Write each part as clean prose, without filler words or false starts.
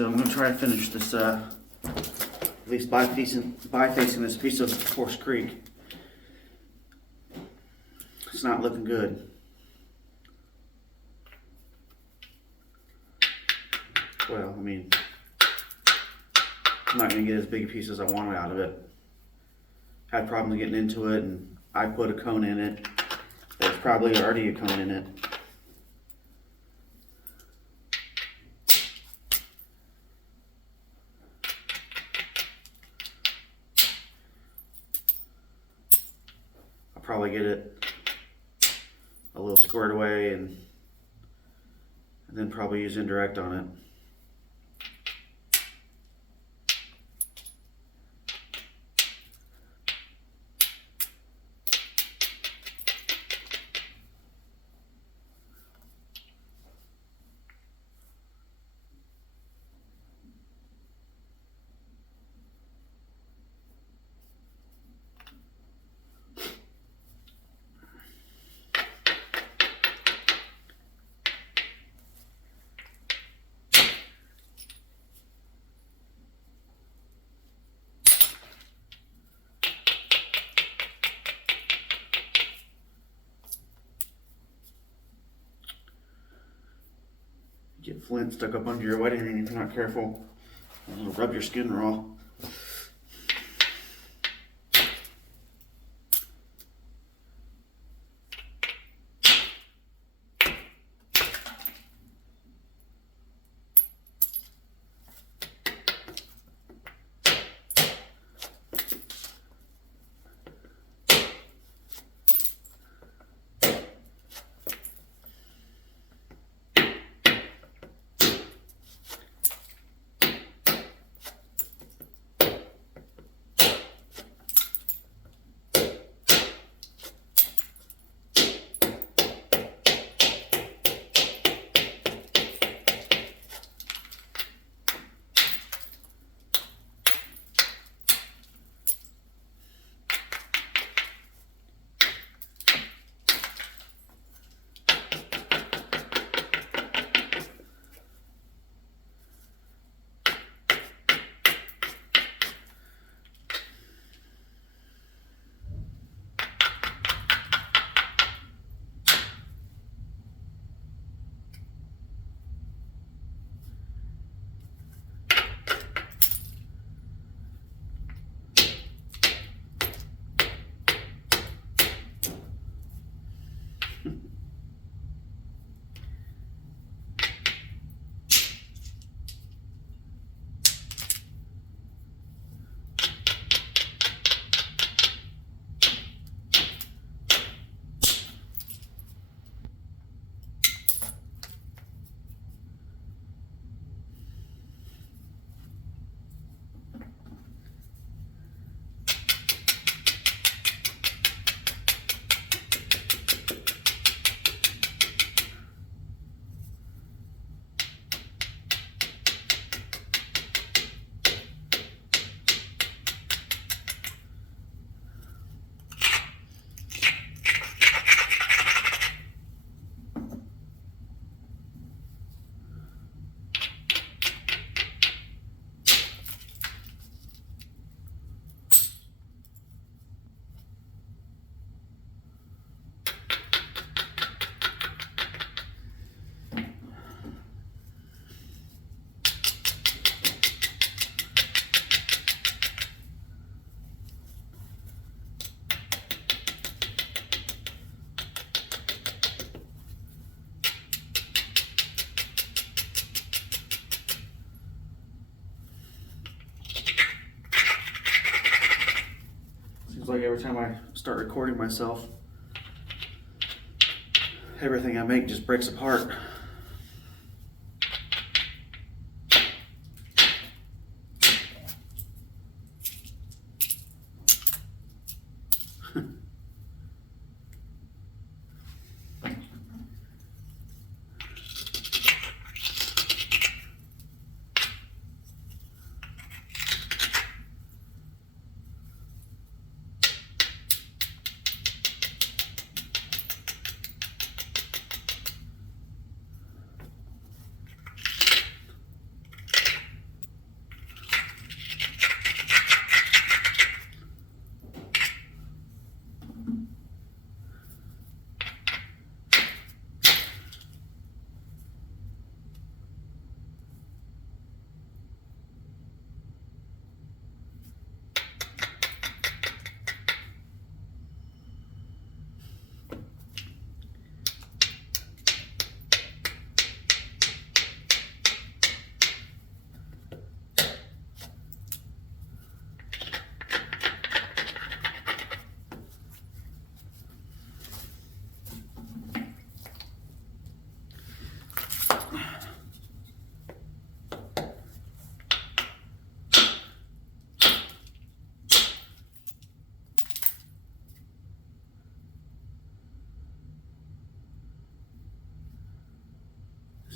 So I'm going to try to finish this, at least bifacing this piece of Horsecreek. It's not looking good. Well, I mean, I'm not going to get as big a piece as I wanted out of it. Had problems getting into it, and I put a cone in it. There's probably already a cone in it. I'll probably get it a little squared away and then probably use indirect on it. Get flint stuck up under your wedding ring if you're not careful. It'll rub your skin raw. Like every time I start recording myself, everything I make just breaks apart.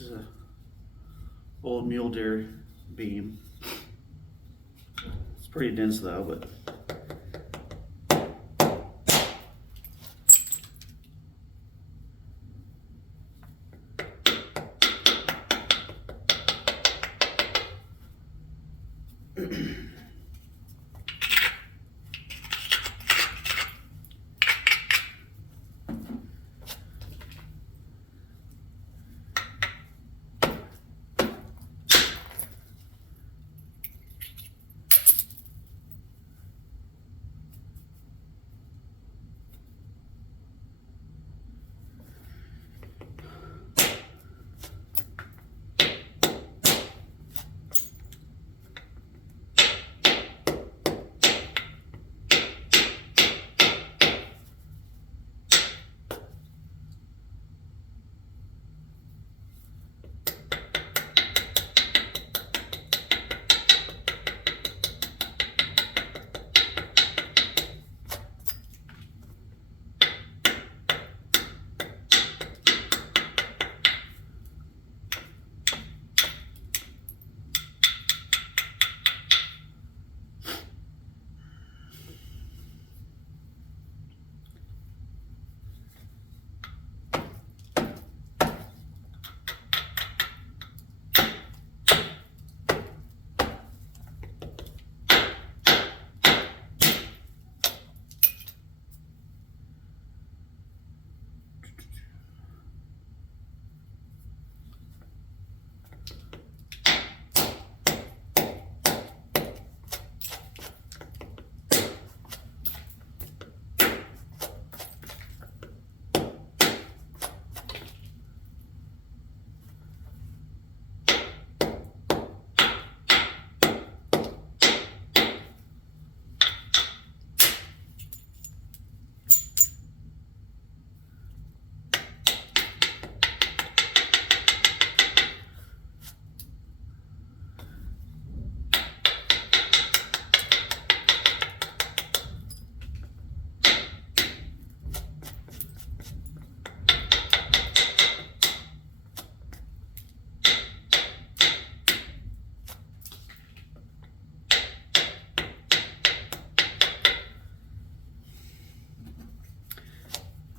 is a old mule deer beam. It's pretty dense though, but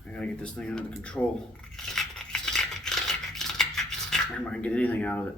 I gotta get this thing under control. I'm not gonna get anything out of it.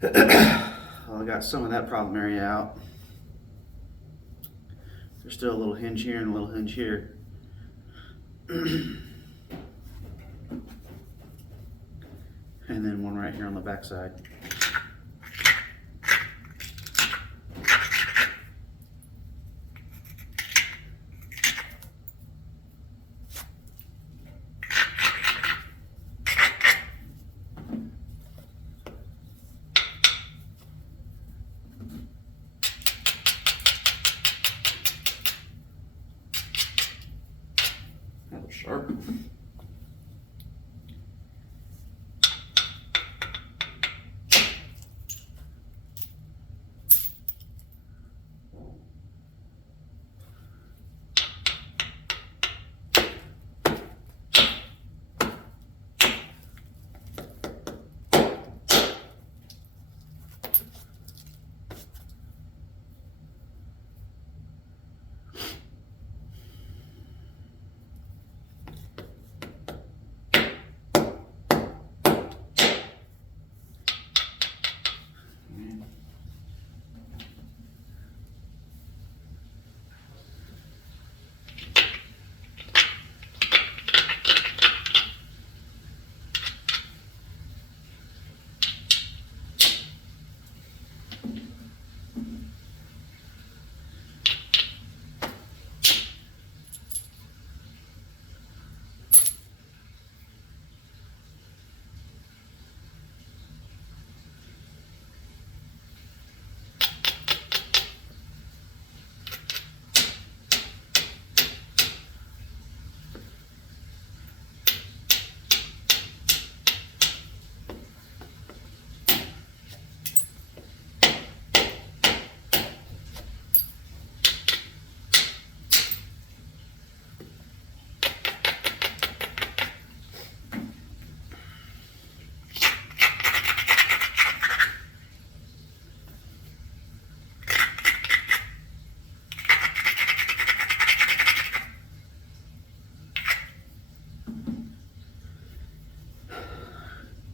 Well, I got some of that problem area out. There's still a little hinge here and a little hinge here. And then one right here on the back side. Sharp.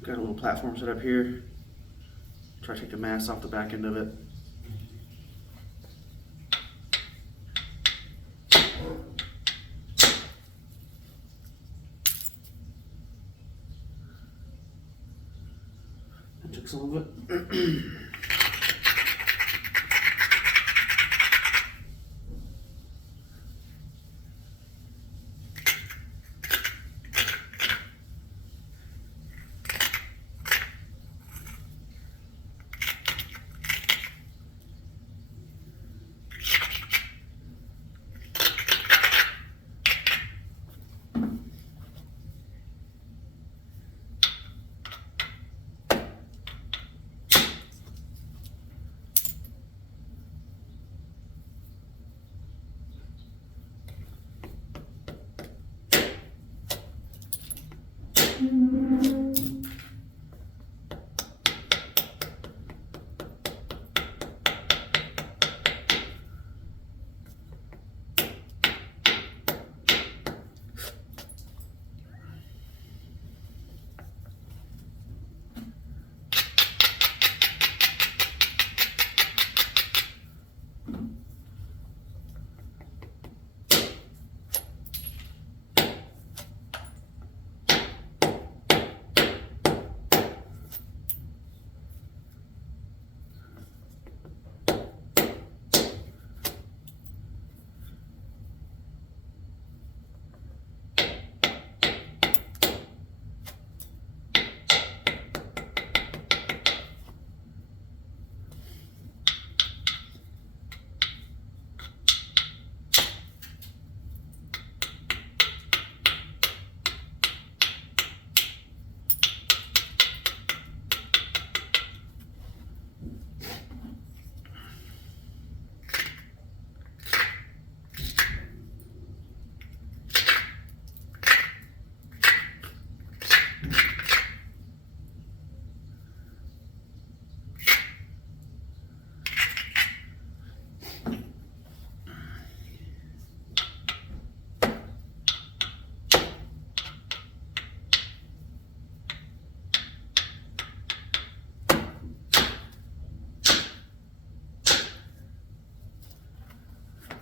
Got a little platform set up here. Try to take the mass off the back end of it. I took some of it.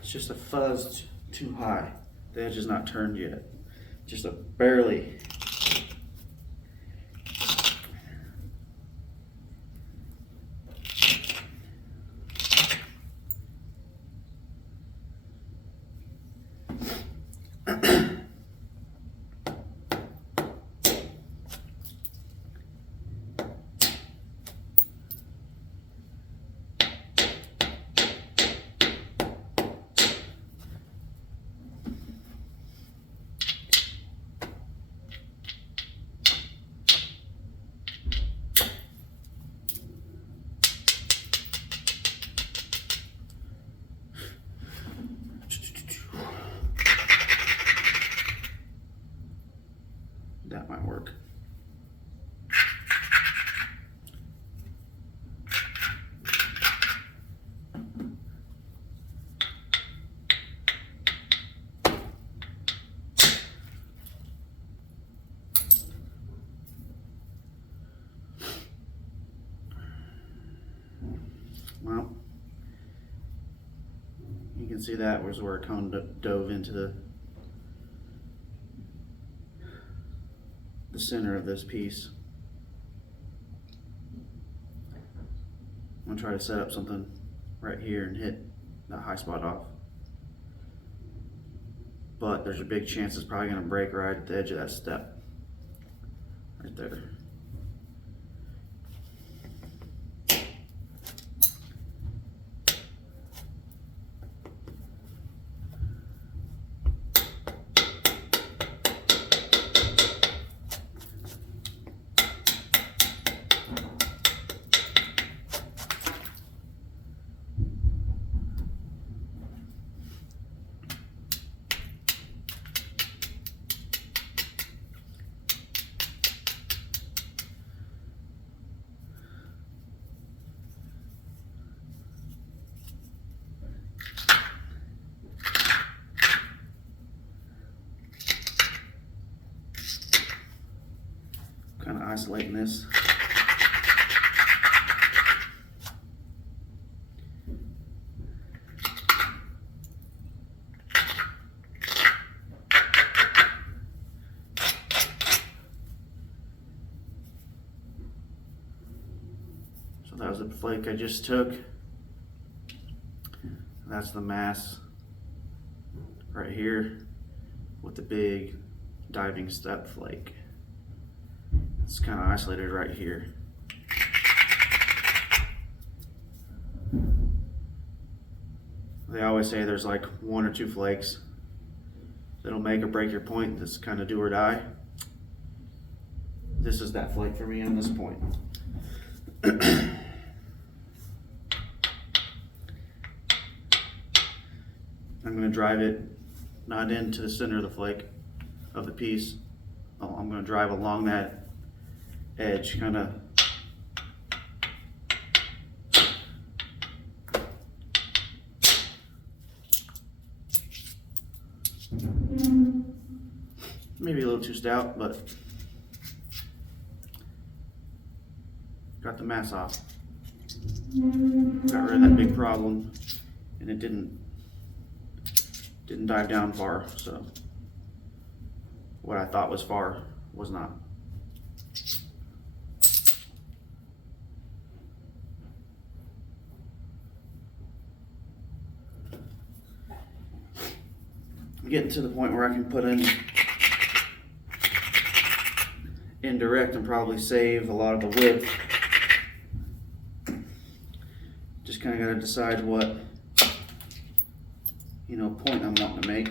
It's just a fuzz too high. The edge is not turned yet. Just a barely. can see that was where a cone dove into the center of this piece. I'm gonna try to set up something right here and hit that high spot off. But there's a big chance it's probably gonna break right at the edge of that step. Right there. Kind of isolating this. So that was the flake I just took. That's the mass right here with the big diving step flake. It's kind of isolated right here. They always say there's like 1 or 2 flakes that'll make or break your point. That's kind of do or die. This is that flake for me on this point. I'm going to drive it not into the center of the flake of the piece. I'm going to drive along that edge, kind of maybe a little too stout, but got the mass off. Got rid of that big problem, and it didn't dive down far, so what I thought was far was not. I'm getting to the point where I can put in indirect and probably save a lot of the width. Just kind of got to decide what, point I'm wanting to make.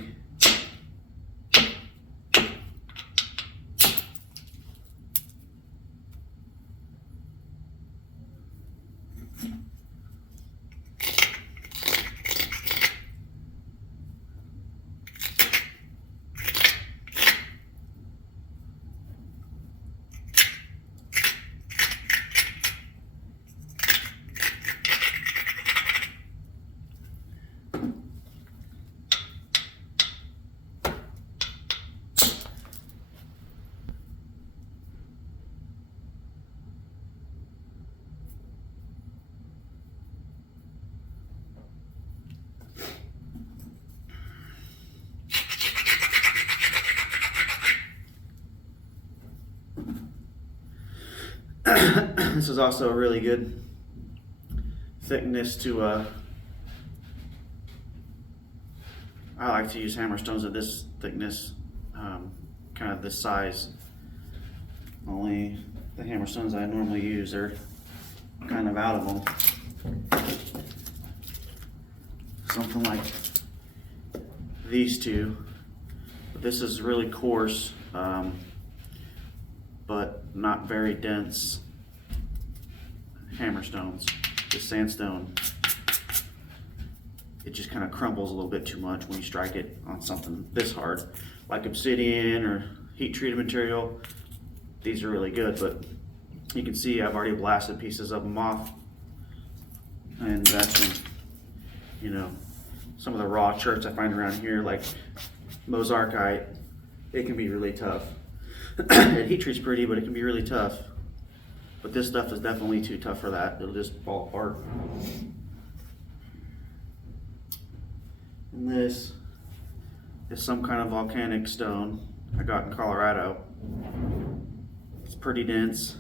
This is also a really good thickness to I like to use hammerstones of this thickness, kind of this size. Only the hammerstones I normally use are kind of out of them. Something like these two, but this is really coarse, but not very dense hammerstones. This sandstone, it just kind of crumbles a little bit too much when you strike it on something this hard, like obsidian or heat treated material. These are really good, but you can see I've already blasted pieces of them off, and that's when, some of the raw cherts I find around here, like mosarkite, it can be really tough. It heat treats pretty, but it can be really tough. But this stuff is definitely too tough for that. It'll just fall apart. And this is some kind of volcanic stone I got in Colorado. It's pretty dense.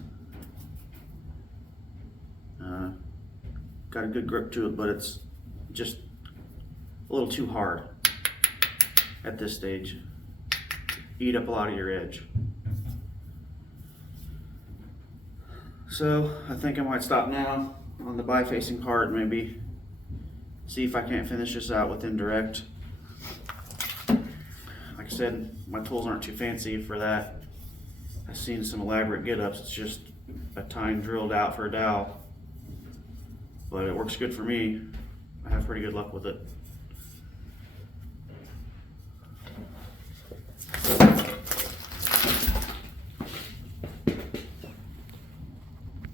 Got a good grip to it, but it's just a little too hard at this stage. Eat up a lot of your edge. So I think I might stop now on the bifacing part, maybe see if I can't finish this out with indirect. Like I said, my tools aren't too fancy for that. I've seen some elaborate get-ups. It's just a tine drilled out for a dowel. But it works good for me. I have pretty good luck with it.